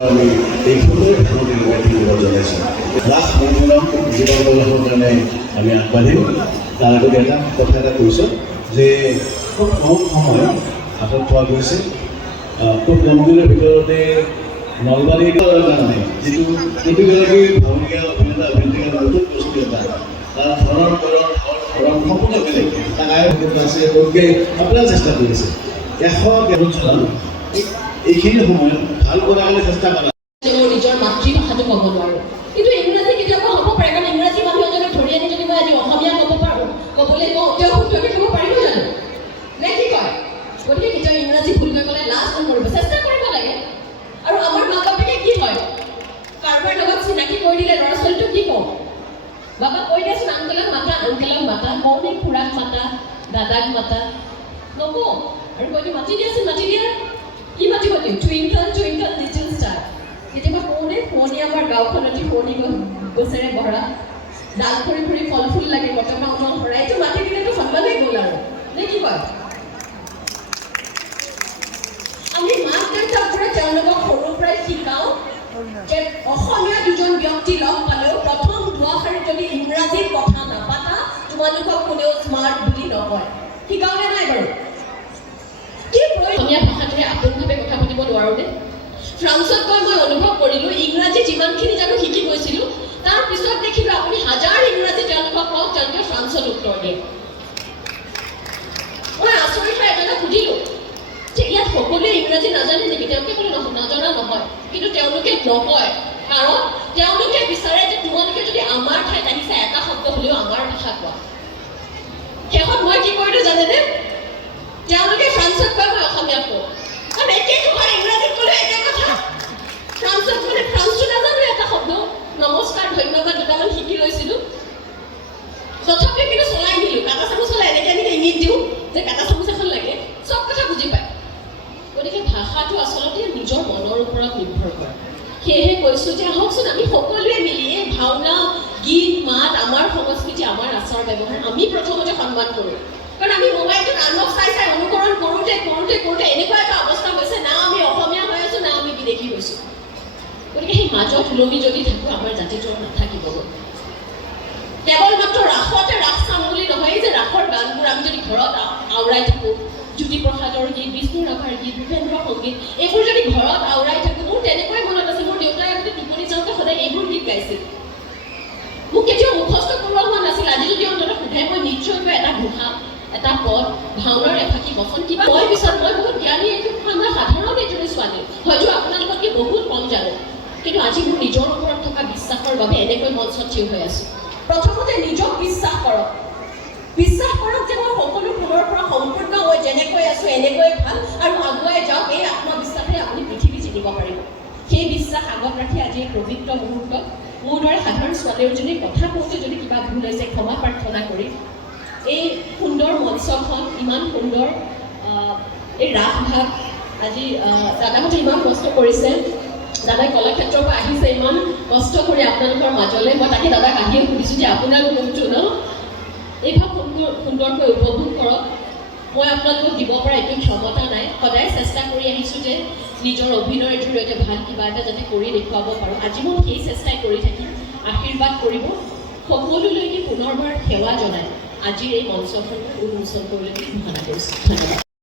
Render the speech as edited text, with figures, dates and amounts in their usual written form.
আমি এইখনেই ধন্যবাদ জনাইছোঁ। ৰাস মন্দিৰক জীৱন প্ৰদৰ্শনৰ কাৰণে আমি আগবাঢ়িম। তাৰ আগতে কথা এটা কৈছোঁ যে খুব কম সময় হাতত পোৱা গৈছে। খুব কম দিনৰ ভিতৰতে নলবাৰীৰ কাৰণে যিটো প্ৰতিগৰাকী ভাৱৰীয়া অভিনেতা অভিনেত্ৰীৰ নতুন বস্তু এটা তাৰ ধৰণৰ ধৰণ সম্পূৰ্ণ বেলেগ আছে গতিকে আপোনাৰ চেষ্টা কৰিছে 100 এইখিনি সময়ত ভাল কৰাৰ কাৰণে চেষ্টা কৰা। নিজৰ মাতৃভাষাটো ক'ব নোৱাৰোঁ, কিন্তু ইংৰাজী কেতিয়াবা হ'ব পাৰে, কাৰণ ইংৰাজী মানুহ এজনক ধৰি আনি যদি মই আজি অসমীয়া ক'ব পাৰোঁ, ক'বলৈ কওঁ তেওঁ শুদ্ধকৈ ক'ব পাৰিব জানো নে কি কয়? গতিকে কেতিয়াও ইংৰাজী ভুলকৈ ক'লে লাজ নকৰিব, চেষ্টা কৰিব লাগে। আৰু আমাৰ মা বাপেকে কি হয়, কাৰোবাৰ লগত চিনাকি কৰি দিলে ল'ৰা ছোৱালীটোক কি কওঁ, বাবা কৈ দিয়াচোন আংকেলক মাতা, কওঁনে খুৰাক মাতা, দাদাক মাতা, নকওঁ আৰু কৈ দিওঁ মাতি দিয়াচোন, মাতি দিয়া, কি মাতিব দিওঁ, টুইংকল টুইংকল লিটিল ষ্টাৰ। কেতিয়াবা কওঁনে শুৱনি আমাৰ গাঁওখনতে শুৱনি গছেৰে ভৰা, ডাল ফুৰি ফুৰি ফল ফুল লাগে পতকা উমল ভৰা, এইটো মাতি দিলেতো সন্মানেই গ'ল আৰু নে কি কয়? আমি মাক দেউতাকবোৰে তেওঁলোকক সৰুৰ পৰাই শিকাওঁ যে অসমীয়া দুজন ব্যক্তি লগ পালেও প্ৰথম দুআষাৰি যদি ইংৰাজীত কথা নাপাতা তোমালোকক কোনেও স্মাৰ্ট বুলি নকয়। শিকাওঁনে নাই বাৰু? কি অসমীয়া ভাষাটোৱে আপোনভাৱে কথা পাতিব নোৱাৰোঁনে? ফ্ৰান্সত গৈ মই অনুভৱ কৰিলোঁ ইংৰাজী যিমানখিনি জানো শিকি গৈছিলোঁ, তাৰ পিছত দেখিলোঁ আপুনি হাজাৰ ইংৰাজী তেওঁলোকক কওক তেওঁলোকে ফ্ৰান্সত উত্তৰ দিয়ে। মই আচৰিত হৈ এজনক সুধিলোঁ যে ইয়াত সকলোৱে ইংৰাজী নাজানে নেকি? তেওঁলোকে ক'লে নজনা নহয়, কিন্তু তেওঁলোকে নকয়, কাৰণ তেওঁলোকে বিচাৰে যে তোমালোকে যদি আমাৰ ঠাইত আহিছে এটা শব্দ হ'লেও আমাৰ ভাষা কোৱা। শেষত মই কি কৰিলোঁ জানেনে? তেওঁলোকে ফ্ৰান্সত কয় মই অসমীয়া কওঁ, কাৰণ একেই তোমাৰ ইংৰাজীত ক'লে একে কথা। ফ্ৰান্সত গ'লে ফ্ৰান্সটো নাজানো এটা শব্দ, নমস্কাৰ ধন্যবাদ দুটামান শিকি লৈছিলোঁ, তথাপিও কিন্তু চলাই নিলোঁ, কাটা চামুচ চলাই এনেকৈ ইংগিত দিওঁ যে কাটা চামুচ এখন লাগে, চব কথা বুজি পায়। গতিকে ভাষাটো আচলতে নিজৰ মনৰ ওপৰত নিৰ্ভৰ কৰে। সেয়েহে কৈছোঁ যে আহকচোন আমি সকলোৱে মিলি এই ভাওনা গীত মাত আমাৰ সংস্কৃতি আমাৰ আচাৰ ব্যৱহাৰ আমি প্ৰথমতে সন্মান কৰোঁ। কাৰণ আমি মোবাইলটোত আনক চাই চাই অনুকৰণ কৰোঁতে এনেকুৱা এটা অৱস্থা হৈছে, না আমি অসমীয়া হৈ আছোঁ না আমি বিদেশী হৈছোঁ। গতিকে সেই মাজত ওলমি যদি থাকোঁ আমাৰ জাতিটোৰ নাথাকিব। কেৱল মাত্ৰ ৰাসতে ৰাস চাম বুলি নহয়, যে ৰাসৰ গানবোৰ আমি যদি ঘৰত আওৰাই থাকোঁ, জ্যোতিপ্ৰসাদৰ গীত, বিষ্ণু ৰাভাৰ গীত, ভূপেন্দ্ৰ সংগীত, এইবোৰ যদি ঘৰত আওৰাই থাকোঁ, মোৰ তেনেকুৱাই মনত আছে মোৰ দেউতাই আগতে টোপনি যাওঁতে সদায় এইবোৰ গীত গাইছিল। মোক কেতিয়াও মুখস্থ কৰোৱা হোৱা নাছিল। আজি যদি অন্ততঃ সোধে মই নিশ্চয়কৈ এটা ঘোষা, এটা পদ, ভাওনাৰ এফাকি বচন কিবা মই বিচাৰোঁ। মই বহুত জ্ঞানী, মই সাধাৰণ এজনী ছোৱালী, হয়তো আপোনালোকতকৈ বহুত কম জানো, কিন্তু আজি মোৰ নিজৰ ওপৰত থকা বিশ্বাসৰ বাবে এনেকৈ মঞ্চত থিয় হৈ আছোঁ। প্ৰথমতে নিজক বিশ্বাস কৰক যে মই সকলো ফালৰ পৰা সম্পূৰ্ণ হৈ যেনেকৈ আছোঁ এনেকৈ ভাল আৰু আগুৱাই যাওক। এই আত্মবিশ্বাসে আপুনি পৃথিৱী জিনিব পাৰিব। সেই বিশ্বাস আগত ৰাখি আজি এই পবিত্ৰ মুহূৰ্তত মোৰ দৰে সাধাৰণ ছোৱালী এজনীৰ কথা কওঁতে যদি কিবা ভুল হৈছে ক্ষমা প্ৰাৰ্থনা কৰি এই সুন্দৰ মঞ্চখন, ইমান সুন্দৰ এই ৰাস ভাগ, আজি দাদাহঁতে ইমান কষ্ট কৰিছে, দাদাই কলাক্ষেত্ৰৰ পৰা আহিছে ইমান কষ্ট কৰি আপোনালোকৰ মাজলৈ। মই তাকে দাদাক আহিয়ে সুধিছোঁ যে আপোনালোকতো ন এই ভাৱ সুন্দৰকৈ উপভোগ কৰক। মই আপোনালোকক দিব পৰা একো ক্ষমতা নাই, সদায় চেষ্টা কৰি আহিছোঁ যে নিজৰ অভিনয়ৰ জৰিয়তে ভাল কিবা এটা যাতে কৰি দেখুৱাব পাৰোঁ। আজি মই সেই চেষ্টাই কৰি থাকিম। আশীৰ্বাদ কৰিব, সকলোলৈকে পুনৰবাৰ সেৱা জনাই আজিৰ এই মঞ্চখন উন্মোচন কৰিবলৈ ঘোষণা কৰিছোঁ। ধন্যবাদ।